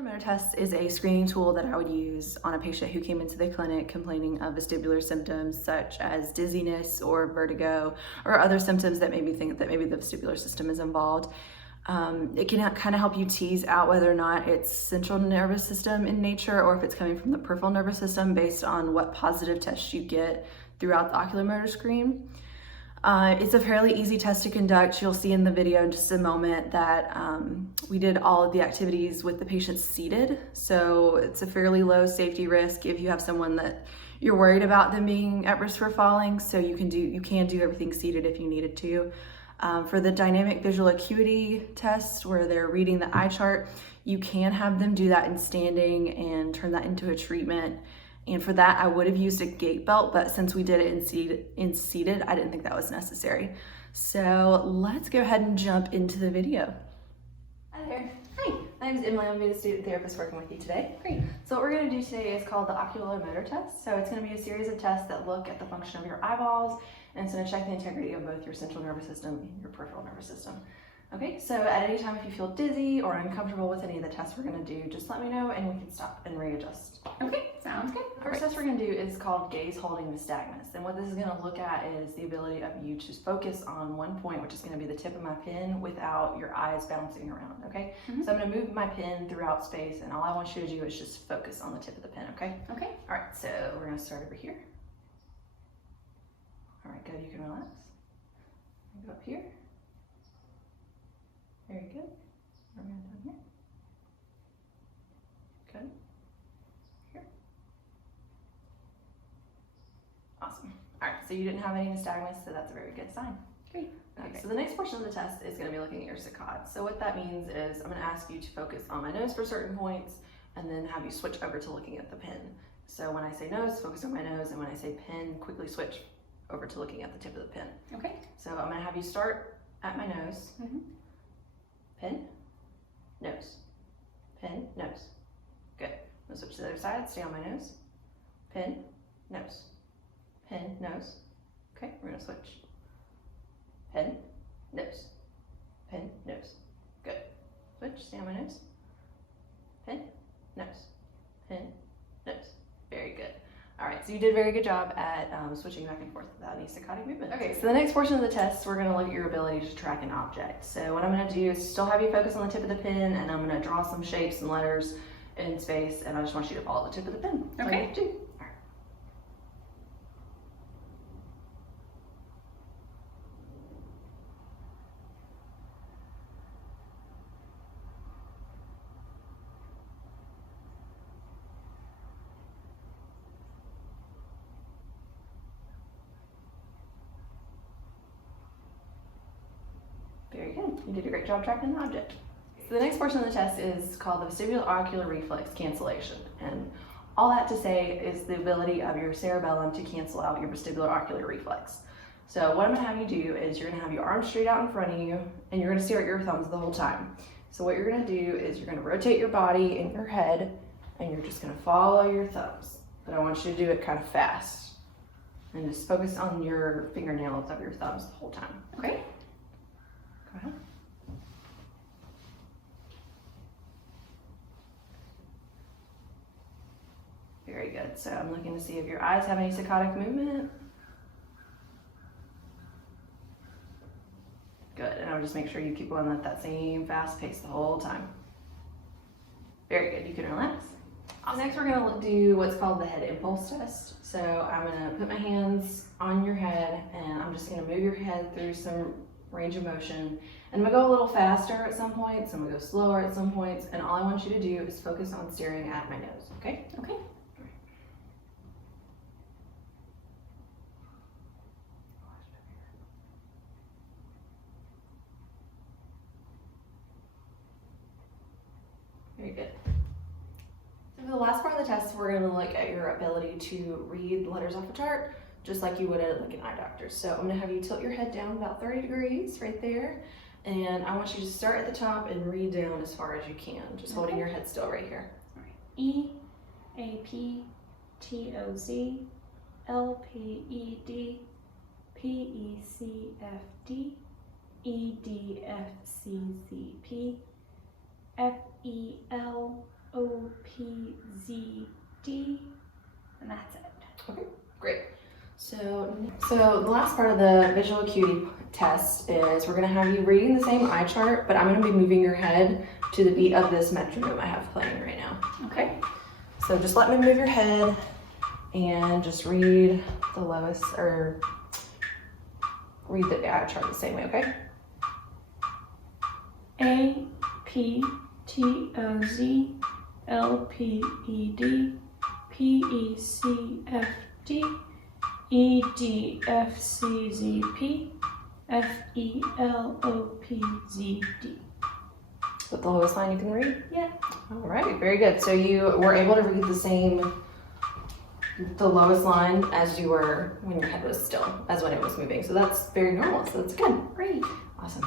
Oculomotor test is a screening tool that I would use on a patient who came into the clinic complaining of vestibular symptoms such as dizziness or vertigo or other symptoms that made me think that maybe the vestibular system is involved. It can kind of help you tease out whether or not it's central nervous system in nature or if it's coming from the peripheral nervous system based on what positive tests you get throughout the oculomotor screen. It's a fairly easy test to conduct. You'll see in the video in just a moment that we did all of the activities with the patient seated. So it's a fairly low safety risk if you have someone that you're worried about them being at risk for falling. So you can do everything seated if you needed to. For the dynamic visual acuity test where they're reading the eye chart, you can have them do that in standing and turn that into a treatment. And for that, I would have used a gait belt, but since we did it in seated, I didn't think that was necessary. So let's go ahead and jump into the video. Hi there. Hi. My name is Emily. I'm going to be the student therapist working with you today. Great. So what we're going to do today is called the oculomotor test. So it's going to be a series of tests that look at the function of your eyeballs, and it's going to check the integrity of both your central nervous system and your peripheral nervous system. Okay, so at any time if you feel dizzy or uncomfortable with any of the tests we're going to do, just let me know and we can stop and readjust. Okay, sounds good. First test we're going to do is called gaze holding nystagmus, and what this is going to look at is the ability of you to focus on one point, which is going to be the tip of my pen, without your eyes bouncing around. Okay, so I'm going to move my pen throughout space, and all I want you to do is just focus on the tip of the pen. Okay. Okay. All right, so we're going to start over here. All right, good. You can relax. Go up here. Very good. We're going down here. Good. Here. Awesome. All right, so you didn't have any nystagmus, so that's a very good sign. Great. Okay, so the next portion of the test is going to be looking at your saccade. So what that means is I'm going to ask you to focus on my nose for certain points and then have you switch over to looking at the pen. So when I say nose, focus on my nose, and when I say pen, quickly switch over to looking at the tip of the pen. Okay. So I'm going to have you start at my nose. Pen, nose, pen, nose. Good. I'm gonna switch to the other side, stay on my nose. Pen, nose, pen, nose. Okay, we're gonna switch. Pen, nose, pen, nose. Good. Switch, stay on my nose. Pen, nose, pen, nose. Very good. All right, so you did a very good job at switching back and forth without any saccadic movement. Okay, so the next portion of the test, we're gonna look at your ability to track an object. So what I'm gonna do is still have you focus on the tip of the pen, and I'm gonna draw some shapes and letters in space, and I just want you to follow the tip of the pen. Okay. All right. Very good. You did a great job tracking the object. So the next portion of the test is called the vestibular ocular reflex cancellation. And all that to say is the ability of your cerebellum to cancel out your vestibular ocular reflex. So what I'm going to have you do is you're going to have your arms straight out in front of you, and you're going to stare at your thumbs the whole time. So what you're going to do is you're going to rotate your body and your head, and you're just going to follow your thumbs. But I want you to do it kind of fast. And just focus on your fingernails of your thumbs the whole time. Okay? Go ahead. Very good. So I'm looking to see if your eyes have any saccadic movement. Good. And I'll just make sure you keep going at that same fast pace the whole time. Very good. You can relax. Awesome. Next, we're going to do what's called the head impulse test. So I'm going to put my hands on your head, and I'm just going to move your head through some range of motion. And I'm going to go a little faster at some points, I'm going to go slower at some points, and all I want you to do is focus on staring at my nose, okay? Okay. Very good. So for the last part of the test, we're going to look at your ability to read letters off a chart, just like you would at like an eye doctor. So I'm going to have you tilt your head down about 30 degrees right there. And I want you to start at the top and read down as far as you can, just holding your head still right here. All right. E, A, P, T, O, Z, L, P, E, D, P, E, C, F, D, E, D, F, C, Z, P, F, E, L, O, P, Z, D, and that's it. Okay, great. So the last part of the visual acuity test is we're gonna have you reading the same eye chart, but I'm gonna be moving your head to the beat of this metronome I have playing right now. Okay. So just let me move your head and just read the lowest, or read the eye chart the same way, okay? A, P, T, O, Z, L, P, E, D, P, E, C, F, D, E, D, F, C, Z, P, F, E, L, O, P, Z, D. Is that the lowest line you can read? Yeah. All right, very good. So you were able to read the lowest line as you were when your head was still, as when it was moving. So that's very normal, so that's good. Great.